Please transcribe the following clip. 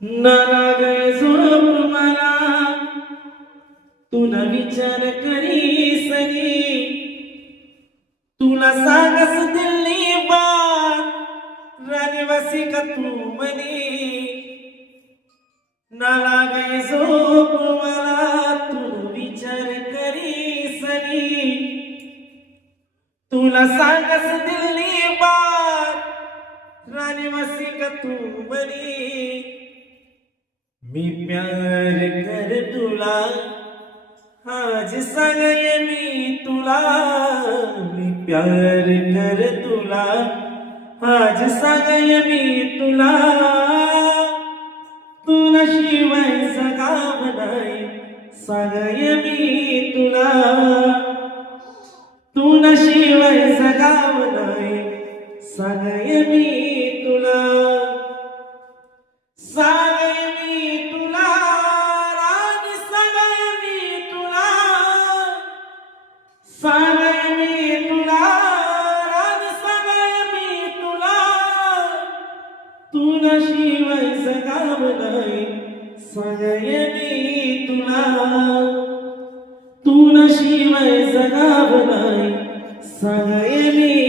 नाना गए झोप मला तुला विचार करी सरी तुला सांगस दिल्ली बात राणीवासी का तू म्हणी नाना गए झोप मला तू विचार करी सरी तुला सांगस दिल्ली बात राणीवासी का तू म्हणी मी प्यार कर तुला आज सांगय मी तुला मी प्यार कर तुला आज सांगय मी तुला तुला शिवाय जगाव नाही सांगय मी तुला तुला शिवाय जगाव नाही सांगय मी तुला सांगय मी तुला राज सांगय मी तुला सांगय मी तुला राज सांगय मी तुला तुला शिवाय जगाव नाही सांगय मी तुला तुला शिवाय जगाव नाही सांगय मी